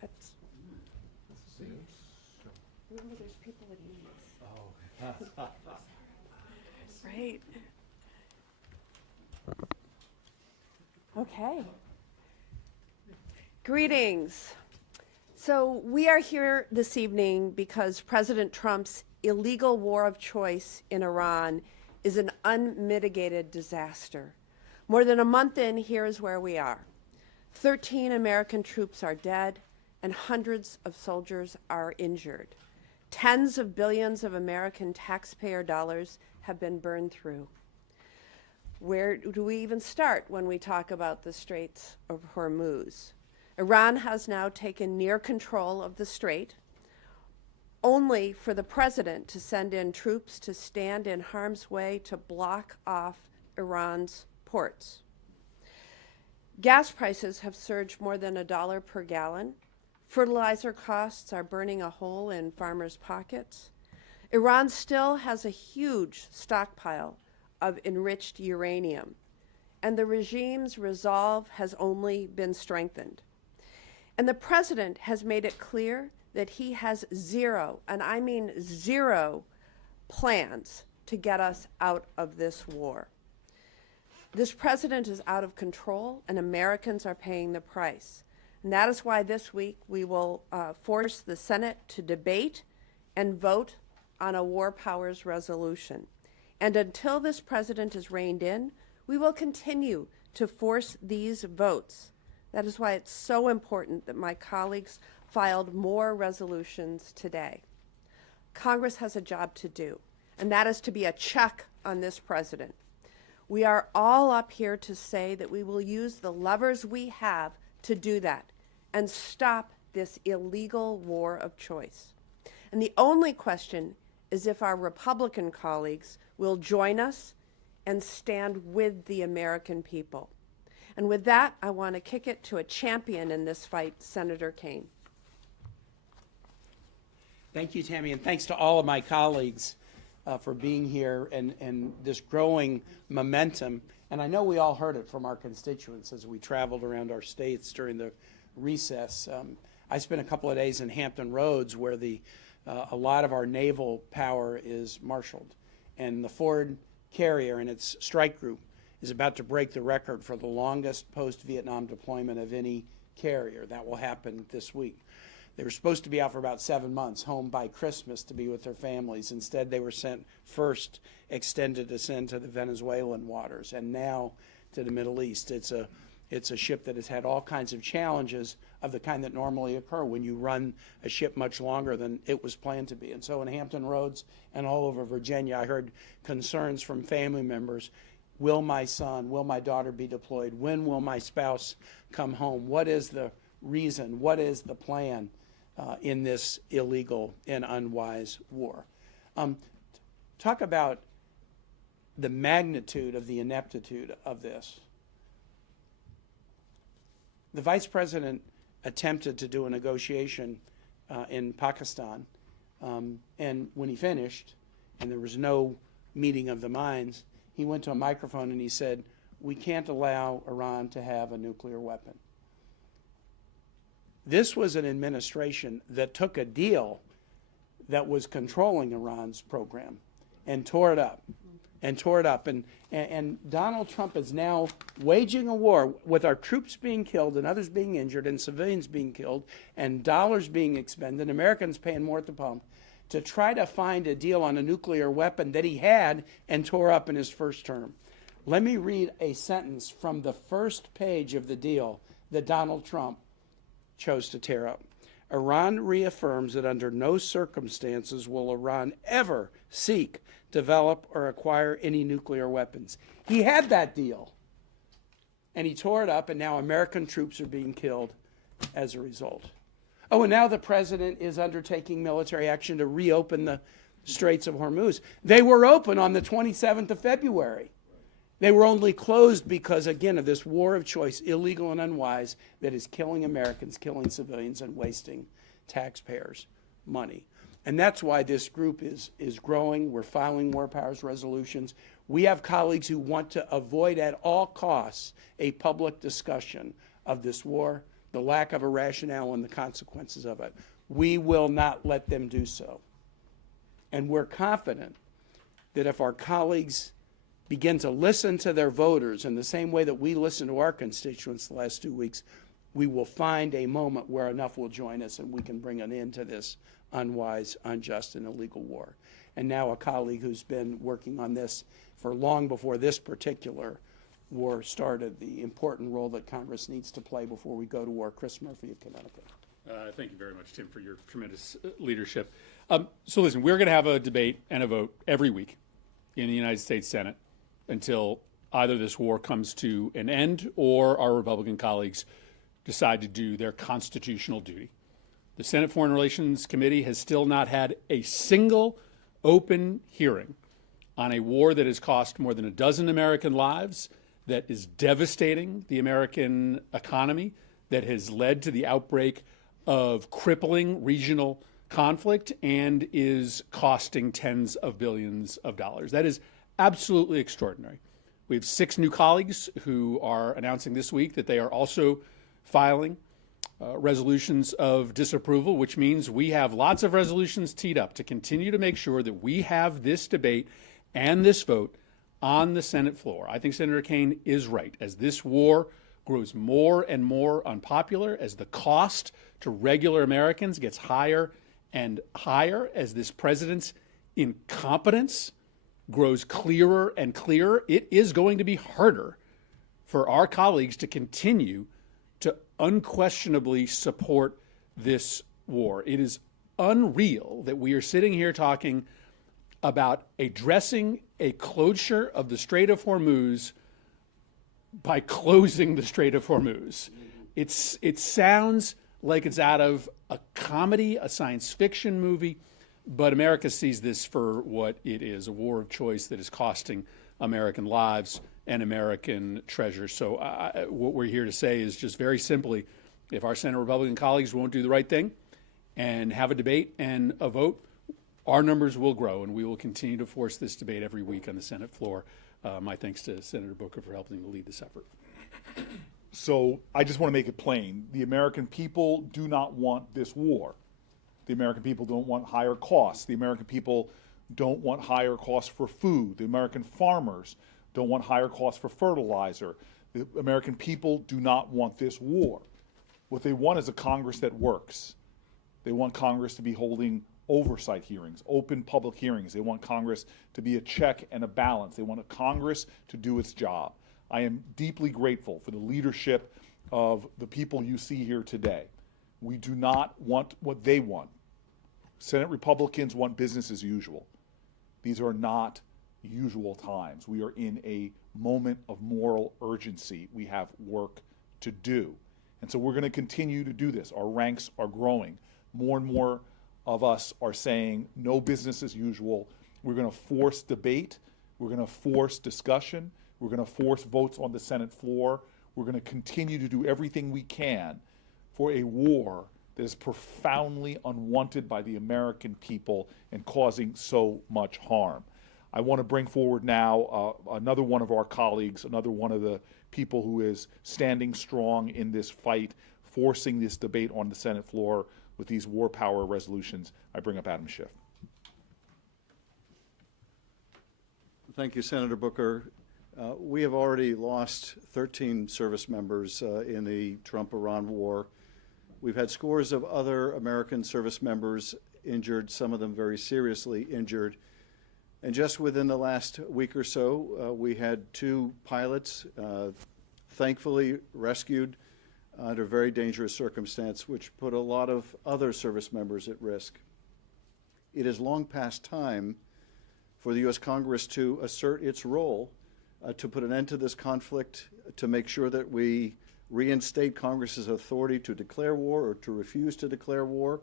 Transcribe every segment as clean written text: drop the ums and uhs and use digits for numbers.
That's, remember, there's people at ease. Oh. Right. Okay. Greetings. So we are here this evening because President Trump's illegal war of choice in Iran is an unmitigated disaster. More than a month in, here's where we are. 13 American troops are dead and hundreds of soldiers are injured. Tens of billions of American taxpayer dollars have been burned through. Where do we even start when we talk about the Straits of Hormuz? Iran has now taken near control of the strait, only for the president to send in troops to stand in harm's way to block off Iran's ports. Gas prices have surged more than $1 per gallon. Fertilizer costs are burning a hole in farmers' pockets. Iran still has a huge stockpile of enriched uranium, and the regime's resolve has only been strengthened. And the president has made it clear that he has zero, and I mean zero, plans to get us out of this war. This president is out of control, and Americans are paying the price. And that is why this week we will force the Senate to debate and vote on a war powers resolution. And until this president is reined in, we will continue to force these votes. That is why it's so important that my colleagues filed more resolutions today. Congress has a job to do, and that is to be a check on this president. We are all up here to say that we will use the levers we have to do that and stop this illegal war of choice. And the only question is if our Republican colleagues will join us and stand with the American people. And with that, I want to kick it to a champion in this fight, Senator Kaine. Thank you, Tammy, and thanks to all of my colleagues for being here and this growing momentum. And I know we all heard it from our constituents as we traveled around our states during the recess. I spent a couple of days in Hampton Roads where a lot of our naval power is marshaled. And the Ford carrier and its strike group is about to break the record for the longest post-Vietnam deployment of any carrier. That will happen this week. They were supposed to be out for about 7 months, home by Christmas to be with their families. Instead, they were sent first, extended to send to the Venezuelan waters, and now to the Middle East. It's a ship that has had all kinds of challenges of the kind that normally occur when you run a ship much longer than it was planned to be. And so in Hampton Roads and all over Virginia, I heard concerns from family members. Will my son, will my daughter be deployed? When will my spouse come home? What is the reason? What is the plan in this illegal and unwise war? Talk about the magnitude of the ineptitude of this. The vice president attempted to do a negotiation in Pakistan, and when he finished, and there was no meeting of the minds, he went to a microphone and he said, "We can't allow Iran to have a nuclear weapon." This was an administration that took a deal that was controlling Iran's program and tore it up. And Donald Trump is now waging a war with our troops being killed and others being injured and civilians being killed and dollars being expended, Americans paying more at the pump, to try to find a deal on a nuclear weapon that he had and tore up in his first term. Let me read a sentence from the first page of the deal that Donald Trump chose to tear up. Iran reaffirms that under no circumstances will Iran ever seek, develop, or acquire any nuclear weapons. He had that deal, and he tore it up, and now American troops are being killed as a result. Oh, and now the president is undertaking military action to reopen the Straits of Hormuz. They were open on the 27th of February. They were only closed because, again, of this war of choice, illegal and unwise, that is killing Americans, killing civilians, and wasting taxpayers' money. And that's why this group is growing. We're filing war powers resolutions. We have colleagues who want to avoid at all costs a public discussion of this war the lack of a rationale and the consequences of it. We will not let them do so. And we're confident that if our colleagues begin to listen to their voters in the same way that we listened to our constituents the last 2 weeks, we will find a moment where enough will join us and we can bring an end to this unwise, unjust, and illegal war. And now a colleague who's been working on this for long before this particular war started, the important role that Congress needs to play before we go to war. Chris Murphy of Connecticut. Thank you very much, Tim, for your tremendous leadership. So listen, we're going to have a debate and a vote every week in the United States Senate until either this war comes to an end or our Republican colleagues decide to do their constitutional duty. The Senate Foreign Relations Committee has still not had a single open hearing on a war that has cost more than a dozen American lives, that is devastating the American economy, that has led to the outbreak of crippling regional conflict and is costing tens of billions of dollars. That is absolutely extraordinary. We have 6 new colleagues who are announcing this week that they are also filing resolutions of disapproval, which means we have lots of resolutions teed up to continue to make sure that we have this debate and this vote on the Senate floor. I think Senator Kaine is right. As this war grows more and more unpopular, as the cost to regular Americans gets higher and higher, as this president's incompetence grows clearer and clearer, it is going to be harder for our colleagues to continue to unquestionably support this war. It is unreal that we are sitting here talking about addressing a closure of the Strait of Hormuz by closing the Strait of Hormuz. It sounds like it's out of a comedy, a science fiction movie, but America sees this for what it is, a war of choice that is costing American lives and American treasure. So what we're here to say is just very simply, if our Senate Republican colleagues won't do the right thing and have a debate and a vote, our numbers will grow, and we will continue to force this debate every week on the Senate floor. My thanks to Senator Booker for helping to lead this effort. So I just want to make it plain. The American people do not want this war. The American people don't want higher costs. The American people don't want higher costs for food. The American farmers don't want higher costs for fertilizer. The American people do not want this war. What they want is a Congress that works. They want Congress to be holding oversight hearings, open public hearings. They want Congress to be a check and a balance. They want a Congress to do its job. I am deeply grateful for the leadership of the people you see here today. We do not want what they want. Senate Republicans want business as usual. These are not usual times. We are in a moment of moral urgency. We have work to do. And so we're going to continue to do this. Our ranks are growing. More and more of us are saying no business as usual. We're going to force debate. We're going to force discussion. We're going to force votes on the Senate floor. We're going to continue to do everything we can for a war that is profoundly unwanted by the American people and causing so much harm. I want to bring forward now another one of our colleagues, another one of the people who is standing strong in this fight, forcing this debate on the Senate floor with these war power resolutions. I bring up Adam Schiff. Thank you, Senator Booker. We have already lost 13 service members in the Trump-Iran war. We've had scores of other American service members injured, some of them very seriously injured. And just within the last week or so, we had 2 pilots thankfully rescued under very dangerous circumstance, which put a lot of other service members at risk. It is long past time for the U.S. Congress to assert its role to put an end to this conflict, to make sure that we reinstate Congress's authority to declare war or to refuse to declare war.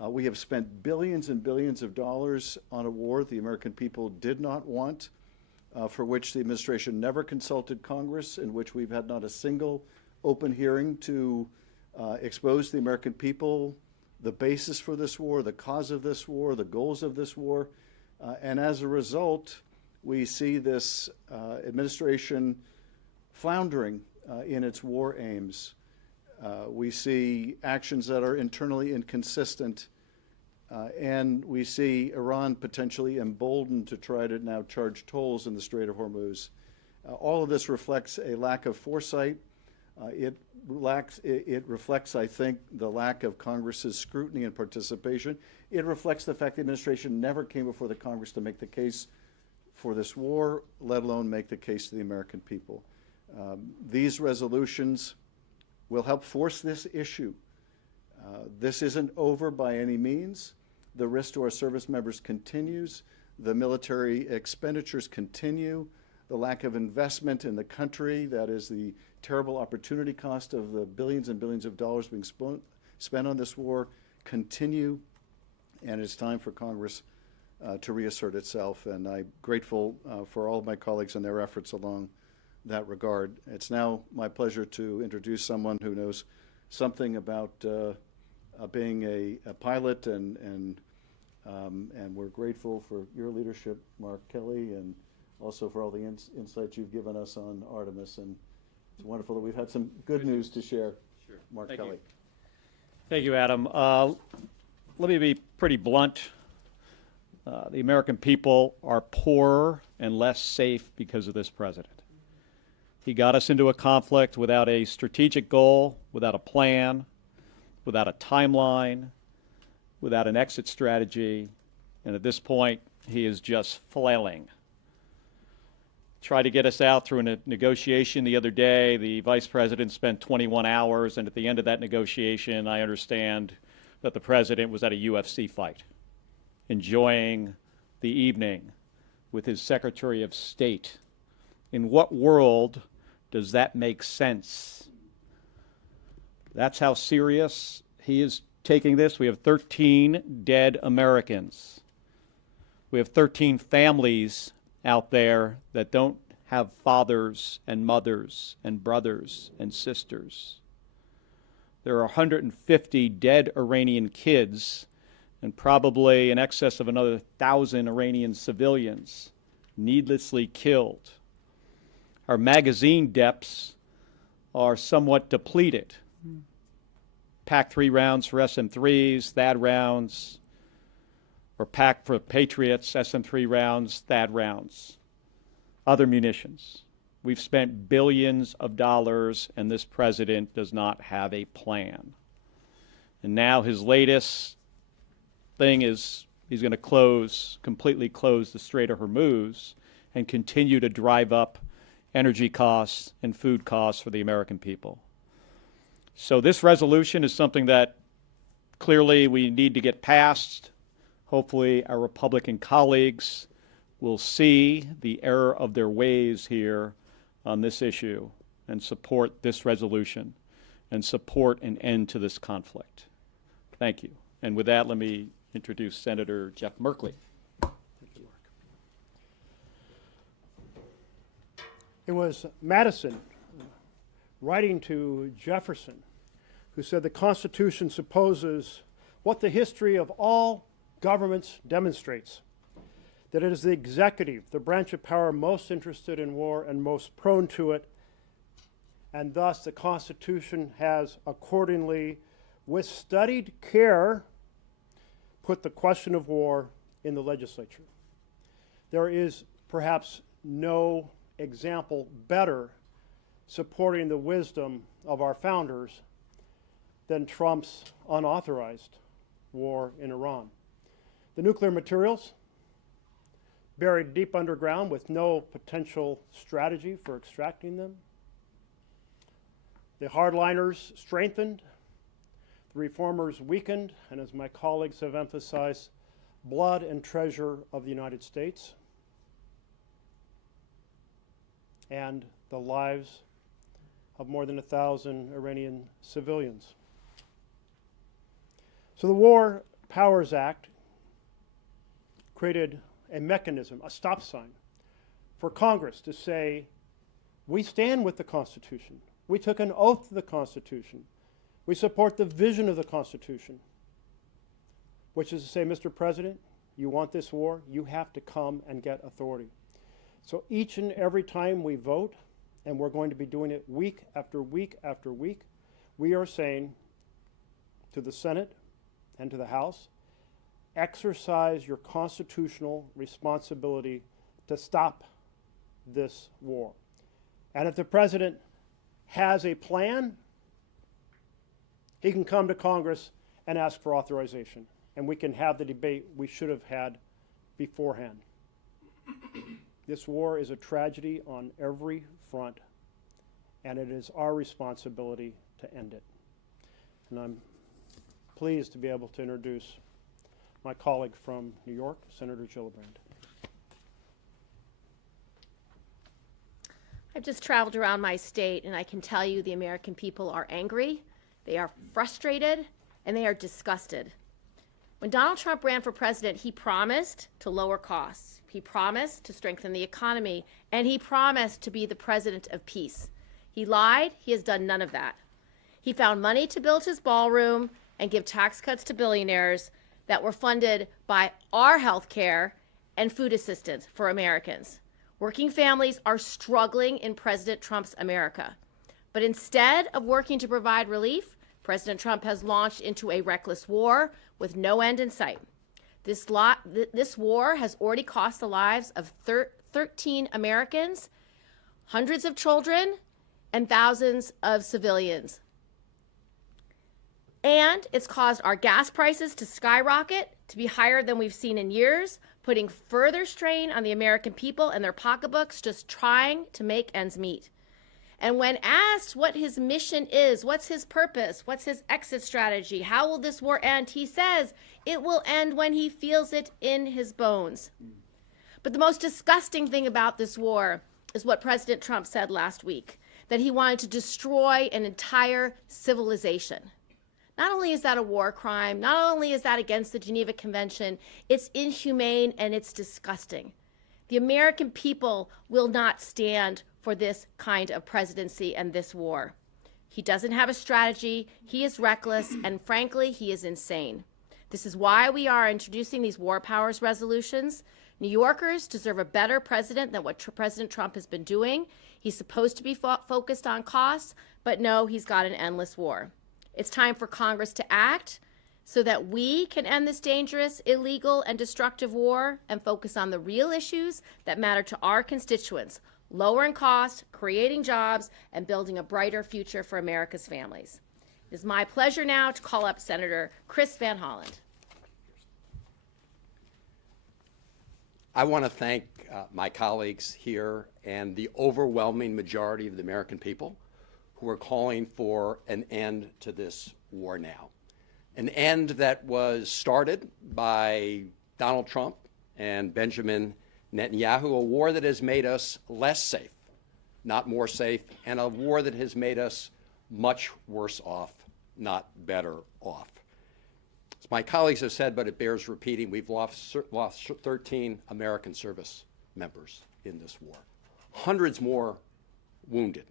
We have spent billions and billions of dollars on a war the American people did not want, for which the administration never consulted Congress, in which we've had not a single open hearing to expose the American people the basis for this war, the cause of this war, the goals of this war. And as a result, we see this administration floundering in its war aims. We see actions that are internally inconsistent, and we see Iran potentially emboldened to try to now charge tolls in the Strait of Hormuz. All of this reflects a lack of foresight. It reflects, I think, the lack of Congress's scrutiny and participation. It reflects the fact the administration never came before the Congress to make the case for this war, let alone make the case to the American people. These resolutions will help force this issue. This isn't over by any means. The risk to our service members continues. The military expenditures continue. The lack of investment in the country, that is the terrible opportunity cost of the billions and billions of dollars being spent on this war, continue. And it's time for Congress to reassert itself. And I'm grateful for all of my colleagues and their efforts along that regard. It's now my pleasure to introduce someone who knows something about being a pilot, and we're grateful for your leadership, Mark Kelly, and also for all the insights you've given us on Artemis. And it's wonderful that we've had some good news to share. Sure. Mark Thank Kelly. you. Thank you, Adam. Let me be pretty blunt. The American people are poorer and less safe because of this president. He got us into a conflict without a strategic goal, without a plan, without a timeline, without an exit strategy, and at this point, he is just flailing. Tried to get us out through a negotiation the other day. The vice president spent 21 hours, and at the end of that negotiation, I understand that the president was at a UFC fight, enjoying the evening with his Secretary of State. In what world does that make sense? That's how serious he is taking this. We have 13 dead Americans. We have 13 families out there that don't have fathers and mothers and brothers and sisters. There are 150 dead Iranian kids and probably in excess of another 1,000 Iranian civilians needlessly killed. Our magazine depths are somewhat depleted. PAC-3 rounds for SM-3s, THAAD rounds, or PAC for Patriots, SM-3 rounds, THAAD rounds. Other munitions. We've spent billions of dollars, and this president does not have a plan. And now his latest thing is he's going to completely close the Strait of Hormuz and continue to drive up energy costs and food costs for the American people. So this resolution is something that clearly we need to get passed. Hopefully our Republican colleagues will see the error of their ways here on this issue and support this resolution and support an end to this conflict. Thank you. And with that, let me introduce Senator Jeff Merkley. It was Madison writing to Jefferson who said the Constitution supposes what the history of all governments demonstrates, that it is the executive, the branch of power most interested in war and most prone to it, and thus the Constitution has accordingly, with studied care, put the question of war in the legislature. There is perhaps no example better supporting the wisdom of our founders than Trump's unauthorized war in Iran. The nuclear materials buried deep underground with no potential strategy for extracting them. The hardliners strengthened, the reformers weakened, and as my colleagues have emphasized, blood and treasure of the United States, and the lives of more than 1,000 Iranian civilians. So the War Powers Act created a mechanism, a stop sign, for Congress to say, we stand with the Constitution. We took an oath to the Constitution. We support the vision of the Constitution, which is to say, Mr. President, you want this war, you have to come and get authority. So each and every time we vote, and we're going to be doing it week after week after week, we are saying to the Senate and to the House, exercise your constitutional responsibility to stop this war. And if the president has a plan, he can come to Congress and ask for authorization, and we can have the debate we should have had beforehand. This war is a tragedy on every front, and it is our responsibility to end it. And I'm pleased to be able to introduce my colleague from New York, Senator Gillibrand. I've just traveled around my state, and I can tell you the American people are angry, they are frustrated, and they are disgusted. When Donald Trump ran for president, he promised to lower costs. He promised to strengthen the economy, and he promised to be the president of peace. He lied. He has done none of that. He found money to build his ballroom and give tax cuts to billionaires that were funded by our health care and food assistance for Americans. Working families are struggling in President Trump's America. But instead of working to provide relief, President Trump has launched into a reckless war with no end in sight. This war has already cost the lives of 13 Americans, hundreds of children, and thousands of civilians. And it's caused our gas prices to skyrocket, to be higher than we've seen in years, putting further strain on the American people and their pocketbooks just trying to make ends meet. And when asked what his mission is, what's his purpose, what's his exit strategy, how will this war end, he says it will end when he feels it in his bones. But the most disgusting thing about this war is what President Trump said last week, that he wanted to destroy an entire civilization. Not only is that a war crime, not only is that against the Geneva Convention, it's inhumane and it's disgusting. The American people will not stand for this kind of presidency and this war. He doesn't have a strategy, he is reckless, and frankly, he is insane. This is why we are introducing these war powers resolutions. New Yorkers deserve a better president than what President Trump has been doing. He's supposed to be focused on costs, but no, he's got an endless war. It's time for Congress to act so that we can end this dangerous, illegal, and destructive war and focus on the real issues that matter to our constituents, lowering costs, creating jobs, and building a brighter future for America's families. It is my pleasure now to call up Senator Chris Van Holland. I want to thank my colleagues here and the overwhelming majority of the American people who are calling for an end to this war now. An end that was started by Donald Trump and Benjamin Netanyahu, a war that has made us less safe, not more safe, and a war that has made us much worse off, not better off. As my colleagues have said, but it bears repeating, we've lost 13 American service members in this war. Hundreds more wounded.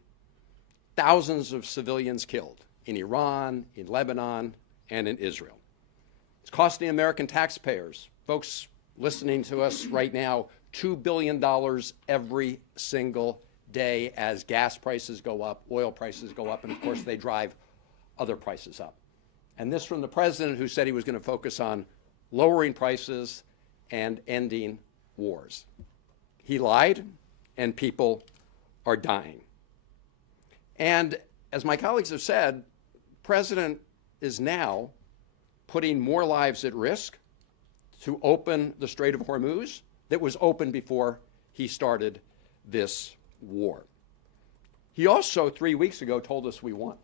Thousands of civilians killed in Iran, in Lebanon, and in Israel. It's costing American taxpayers, folks listening to us right now, $2 billion every single day as gas prices go up, oil prices go up, and of course they drive other prices up. And this from the president who said he was going to focus on lowering prices and ending wars. He lied, and people are dying. And as my colleagues have said, the president is now putting more lives at risk to open the Strait of Hormuz that was open before he started this war. He also, 3 weeks ago, told us we won.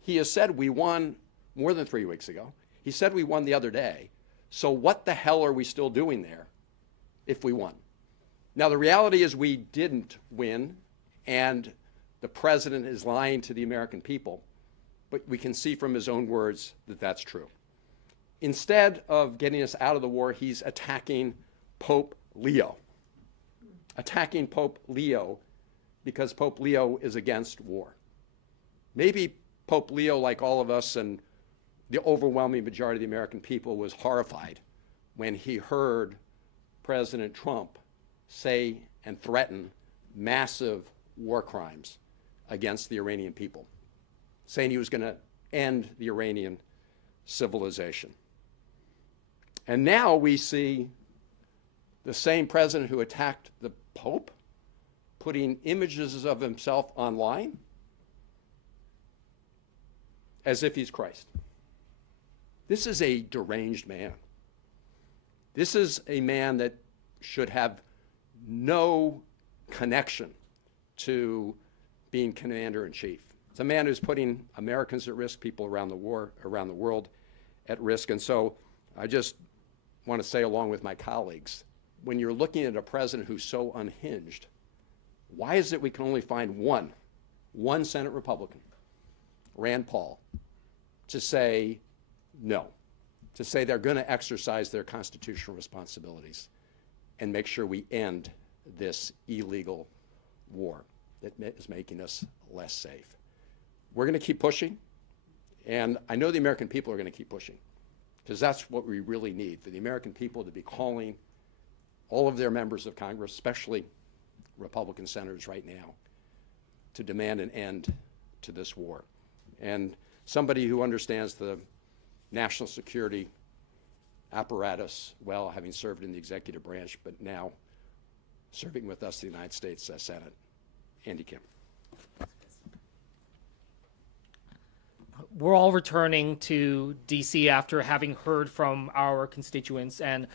He has said we won more than 3 weeks ago. He said we won the other day. So what the hell are we still doing there if we won? Now, the reality is we didn't win, and the president is lying to the American people, but we can see from his own words that that's true. Instead of getting us out of the war, he's attacking Pope Leo. Attacking Pope Leo because Pope Leo is against war. Maybe Pope Leo, like all of us and the overwhelming majority of the American people, was horrified when he heard President Trump say and threaten massive war crimes against the Iranian people. saying he was going to end the Iranian civilization. And now we see the same president who attacked the Pope putting images of himself online as if he's Christ. This is a deranged man. This is a man that should have no connection to being commander-in-chief. It's a man who's putting Americans at risk, people around the world at risk. And so I just want to say, along with my colleagues, when you're looking at a president who's so unhinged, why is it we can only find one Senate Republican, Rand Paul, to say no, to say they're going to exercise their constitutional responsibilities and make sure we end this illegal war that is making us less safe? We're going to keep pushing, and I know the American people are going to keep pushing, because that's what we really need, for the American people to be calling all of their members of Congress, especially Republican senators right now, to demand an end to this war. And somebody who understands the national security apparatus well, having served in the executive branch, but now serving with us in the United States Senate, Andy Kim. We're all returning to D.C. after having heard from our constituents, and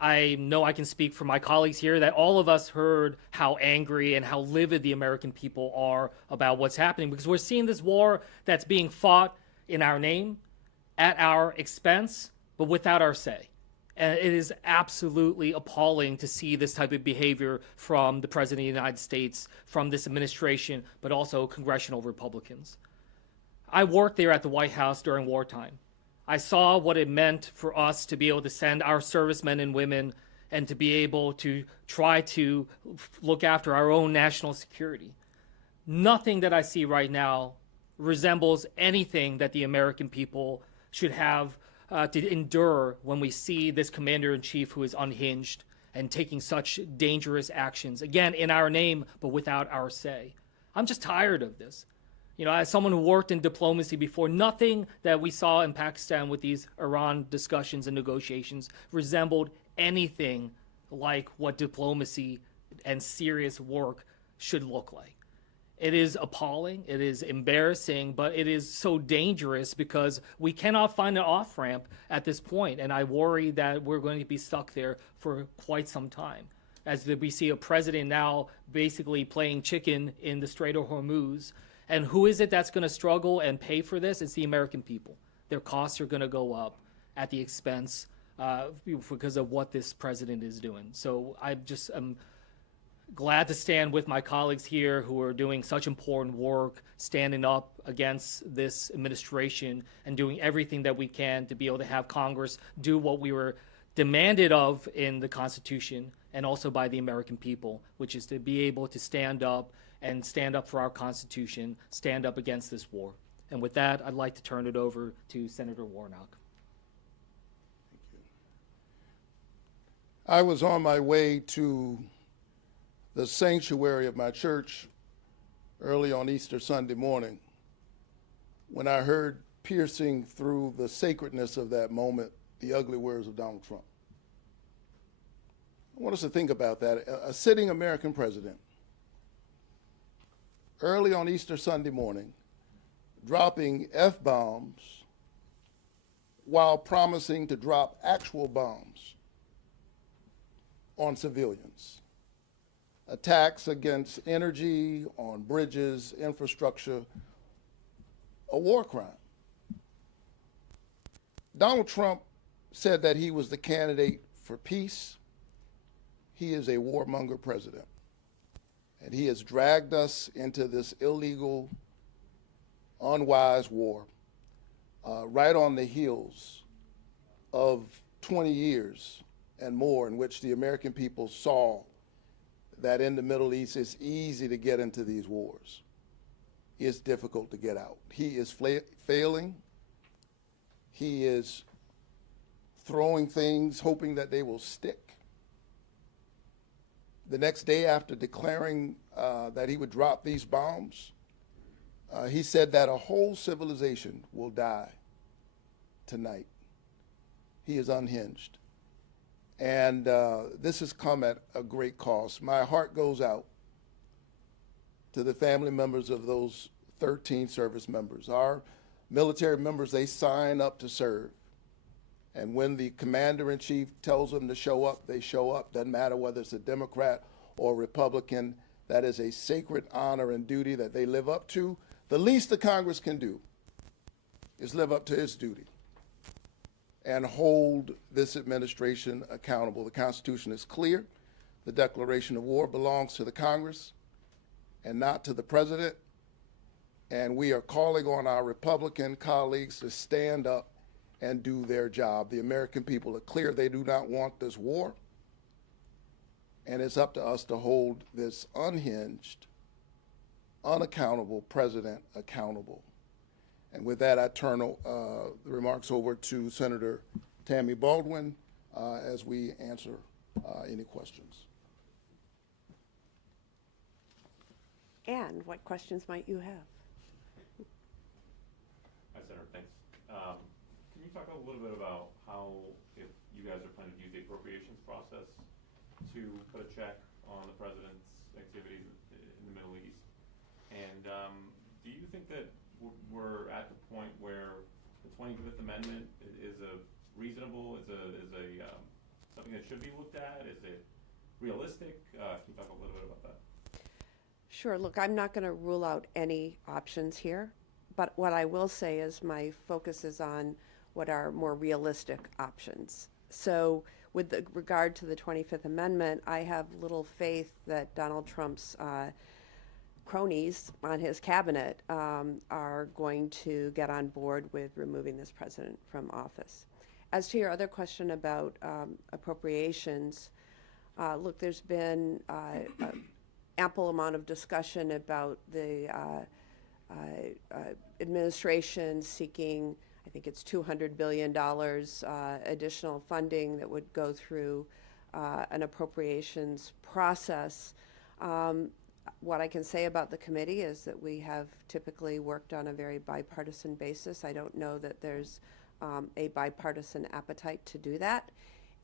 I know I can speak for my colleagues here that all of us heard how angry and how livid the American people are about what's happening, because we're seeing this war that's being fought in our name, at our expense, but without our say. And it is absolutely appalling to see this type of behavior from the President of the United States, from this administration, but also congressional Republicans. I worked there at the White House during wartime. I saw what it meant for us to be able to send our servicemen and women and to be able to try to look after our own national security. Nothing that I see right now resembles anything that the American people should have to endure when we see this commander-in-chief who is unhinged and taking such dangerous actions, again, in our name, but without our say. I'm just tired of this. You know, as someone who worked in diplomacy before, nothing that we saw in Pakistan with these Iran discussions and negotiations resembled anything like what diplomacy and serious work should look like. It is appalling, it is embarrassing, but it is so dangerous because we cannot find an off-ramp at this point, and I worry that we're going to be stuck there for quite some time. As we see a president now basically playing chicken in the Strait of Hormuz. And who is it that's going to struggle and pay for this? It's the American people. Their costs are going to go up at the expense because of what this president is doing. So I'm glad to stand with my colleagues here who are doing such important work, standing up against this administration and doing everything that we can to be able to have Congress do what we were demanded of in the Constitution and also by the American people, which is to be able to stand up for our Constitution, stand up against this war. And with that, I'd like to turn it over to Senator Warnock. I was on my way to the sanctuary of my church early on Easter Sunday morning when I heard, piercing through the sacredness of that moment, the ugly words of Donald Trump. I want us to think about that. A sitting American president, early on Easter Sunday morning, dropping F-bombs while promising to drop actual bombs on civilians. Attacks against energy, on bridges, infrastructure, a war crime. Donald Trump said that he was the candidate for peace. He is a warmonger president. And he has dragged us into this illegal, unwise war right on the heels of 20 years and more in which the American people saw that in the Middle East it's easy to get into these wars. It's difficult to get out. He is failing. He is throwing things, hoping that they will stick. The next day after declaring that he would drop these bombs, He said that a whole civilization will die tonight. He is unhinged. And this has come at a great cost. My heart goes out to the family members of those 13 service members. Our military members, they sign up to serve. And when the commander-in-chief tells them to show up, they show up. Doesn't matter whether it's a Democrat or Republican. That is a sacred honor and duty that they live up to. The least the Congress can do is live up to its duty and hold this administration accountable. The Constitution is clear. The declaration of war belongs to the Congress and not to the president. And we are calling on our Republican colleagues to stand up and do their job. The American people are clear. They do not want this war. And it's up to us to hold this unhinged, unaccountable president accountable. And with that, I turn the remarks over to Senator Tammy Baldwin as we answer any questions. And what questions might you have? Hi, Senator. Thanks. Can you talk a little bit about how, if you guys are planning to use the appropriations process to put a check on the president's activities in the Middle East? And do you think that we're at the point where the 25th Amendment is a reasonable, is a something that should be looked at? Is it realistic? Can you talk a little bit about that? Sure. Look, I'm not going to rule out any options here, but what I will say is my focus is on what are more realistic options. So with regard to the 25th Amendment, I have little faith that Donald Trump's cronies on his cabinet are going to get on board with removing this president from office. As to your other question about appropriations, look, there's been ample amount of discussion about the administration seeking, I think it's $200 billion additional funding that would go through an appropriations process. What I can say about the committee is that we have typically worked on a very bipartisan basis. I don't know that there's a bipartisan appetite to do that,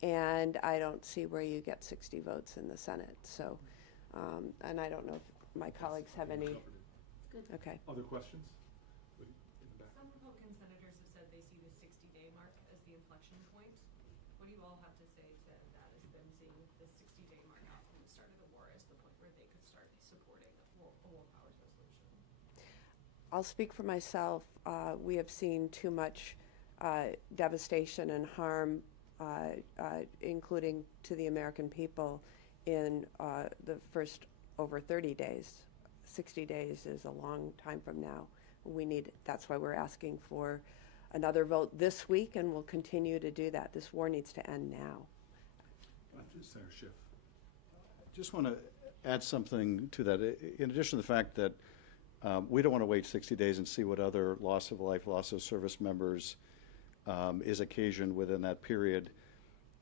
and I don't see where you get 60 votes in the Senate. So, and I don't know if my colleagues have any. Okay. Other questions? Some Republican senators have said they see the 60-day mark as the inflection point. What do you all have to say to that, as them seeing the 60-day mark out from the start of the war as the point where they could start supporting a war powers resolution? I'll speak for myself. We have seen too much devastation and harm, including to the American people, in the first over 30 days. 60 days is a long time from now. That's why we're asking for another vote this week, and we'll continue to do that. This war needs to end now. Senator Schiff. Just want to add something to that. In addition to the fact that we don't want to wait 60 days and see what other loss of life, loss of service members is occasioned within that period,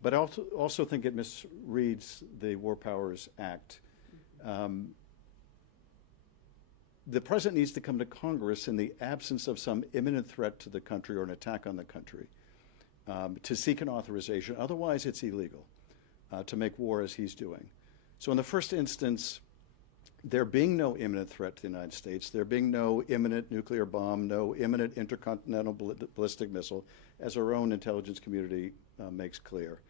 but I also think it misreads the War Powers Act. The president needs to come to Congress in the absence of some imminent threat to the country or an attack on the country to seek an authorization. Otherwise, it's illegal to make war as he's doing. So in the first instance, there being no imminent threat to the United States, there being no imminent nuclear bomb, no imminent intercontinental ballistic missile, as our own intelligence community makes clear,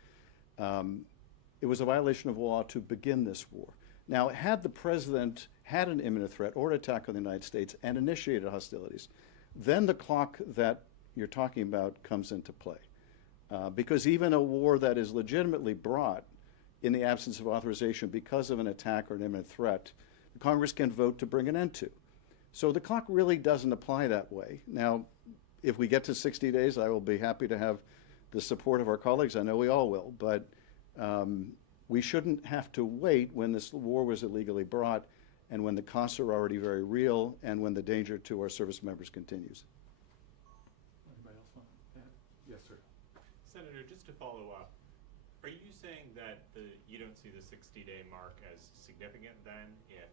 it was a violation of law to begin this war. Now, had the president had an imminent threat or attack on the United States and initiated hostilities, then the clock that you're talking about comes into play. Because even a war that is legitimately brought in the absence of authorization because of an attack or an imminent threat, Congress can vote to bring an end to. So the clock really doesn't apply that way. Now, if we get to 60 days, I will be happy to have the support of our colleagues. I know we all will, but we shouldn't have to wait when this war was illegally brought and when the costs are already very real and when the danger to our service members continues. Anybody else want to add? Yes, sir. Senator, just to follow up, are you saying that you don't see the 60-day mark as significant then if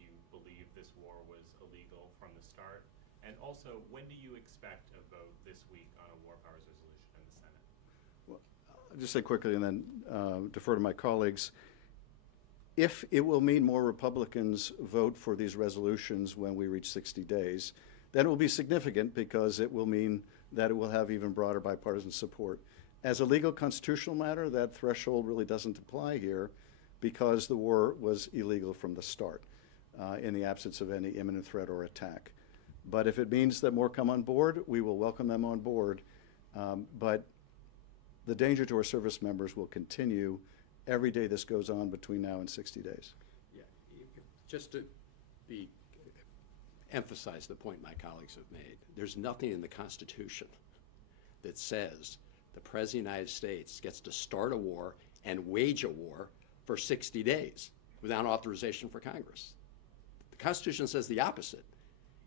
you believe this war was illegal from the start? And also, when do you expect a vote this week on a war powers resolution in the Senate? I'll just say quickly and then defer to my colleagues. If it will mean more Republicans vote for these resolutions when we reach 60 days, then it will be significant because it will mean that it will have even broader bipartisan support. As a legal constitutional matter, that threshold really doesn't apply here because the war was illegal from the start in the absence of any imminent threat or attack. But if it means that more come on board, we will welcome them on board. But the danger to our service members will continue every day this goes on between now and 60 days. Yeah, just to emphasize the point my colleagues have made, there's nothing in the Constitution that says the President of the United States gets to start a war and wage a war for 60 days without authorization for Congress. The Constitution says the opposite.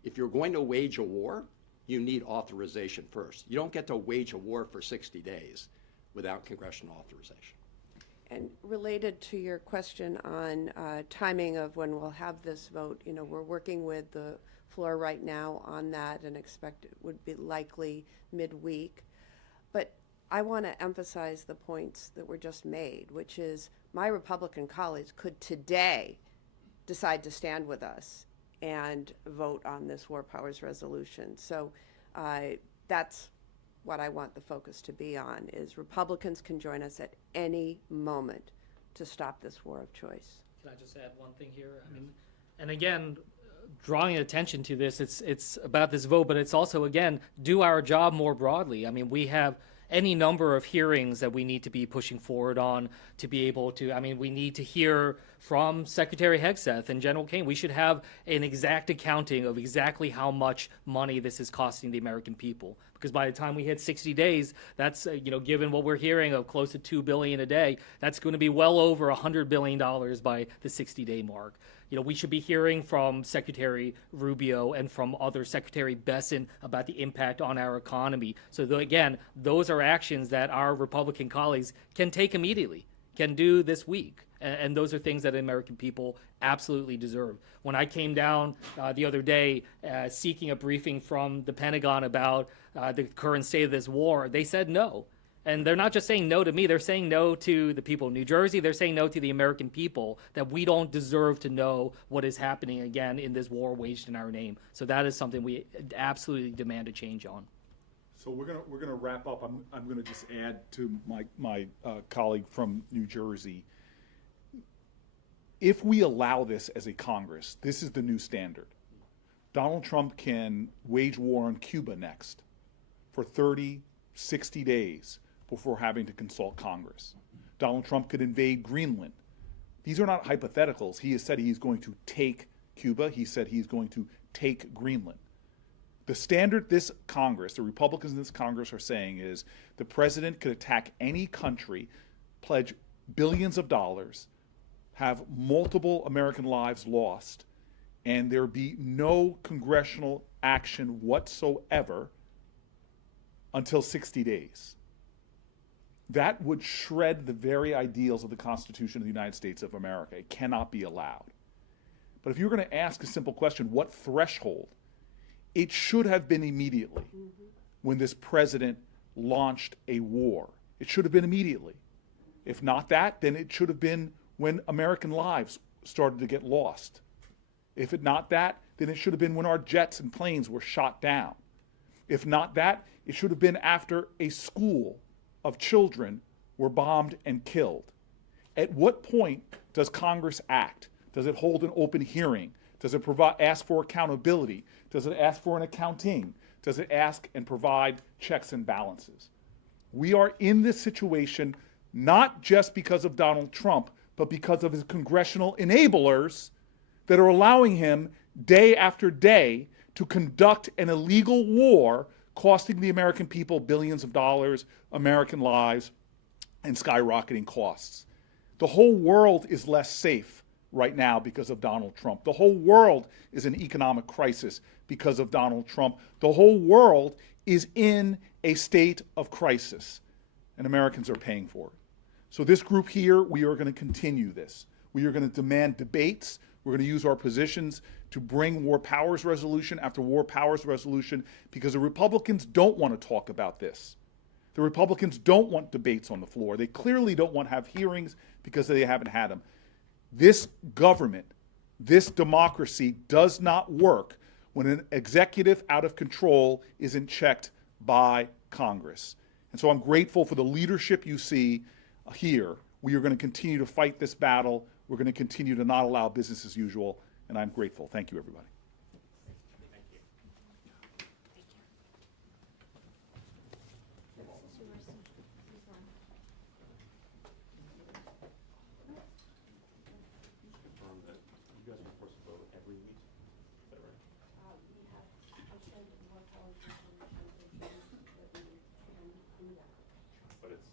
If you're going to wage a war, you need authorization first. You don't get to wage a war for 60 days without congressional authorization. And related to your question on timing of when we'll have this vote, you know, we're working with the floor right now on that and expect it would be likely midweek. But I want to emphasize the points that were just made, which is my Republican colleagues could today decide to stand with us and vote on this war powers resolution. So that's what I want the focus to be on, is Republicans can join us at any moment to stop this war of choice. Can I just add one thing here? I mean, and again, drawing attention to this, it's about this vote, but it's also, again, do our job more broadly. I mean, we have any number of hearings that we need to be pushing forward on to be able to, I mean, we need to hear from Secretary Hegseth and General Kane. We should have an exact accounting of exactly how much money this is costing the American people. Because by the time we hit 60 days, that's, given what we're hearing of close to $2 billion a day, that's going to be well over $100 billion by the 60-day mark. We should be hearing from Secretary Rubio and from other Secretary Besson about the impact on our economy. So again, those are actions that our Republican colleagues can take immediately, can do this week. And those are things that the American people absolutely deserve. When I came down the other day seeking a briefing from the Pentagon about the current state of this war, they said no. And they're not just saying no to me, they're saying no to the people of New Jersey, they're saying no to the American people, that we don't deserve to know what is happening again in this war waged in our name. So that is something we absolutely demand a change on. So we're gonna wrap up. I'm gonna just add to my colleague from New Jersey. If we allow this as a Congress, this is the new standard. Donald Trump can wage war on Cuba next for 30, 60 days before having to consult Congress. Donald Trump could invade Greenland. These are not hypotheticals. He has said he's going to take Cuba. He said he's going to take Greenland. The standard this Congress, the Republicans in this Congress are saying is the president could attack any country, pledge billions of dollars, have multiple American lives lost, and there be no congressional action whatsoever until 60 days. That would shred the very ideals of the Constitution of the United States of America. It cannot be allowed. But if you're going to ask a simple question, what threshold? It should have been immediately when this president launched a war. It should have been immediately. If not that, then it should have been when American lives started to get lost. If it not that, then it should have been when our jets and planes were shot down. If not that, it should have been after a school of children were bombed and killed. At what point does Congress act? Does it hold an open hearing? Does it ask for accountability? Does it ask for an accounting? Does it ask and provide checks and balances? We are in this situation not just because of Donald Trump, but because of his congressional enablers that are allowing him day after day to conduct an illegal war costing the American people billions of dollars, American lives, and skyrocketing costs. The whole world is less safe right now because of Donald Trump. The whole world is in economic crisis because of Donald Trump. The whole world is in a state of crisis, and Americans are paying for it. So this group here, we are going to continue this. We are going to demand debates. We're going to use our positions to bring war powers resolution after war powers resolution, because the Republicans don't want to talk about this. The Republicans don't want debates on the floor. They clearly don't want to have hearings because they haven't had them. This government, this democracy does not work when an executive out of control isn't checked by Congress. And so I'm grateful for the leadership you see here. We are going to continue to fight this battle. We're going to continue to not allow business as usual, and I'm grateful. Thank you, everybody. But it's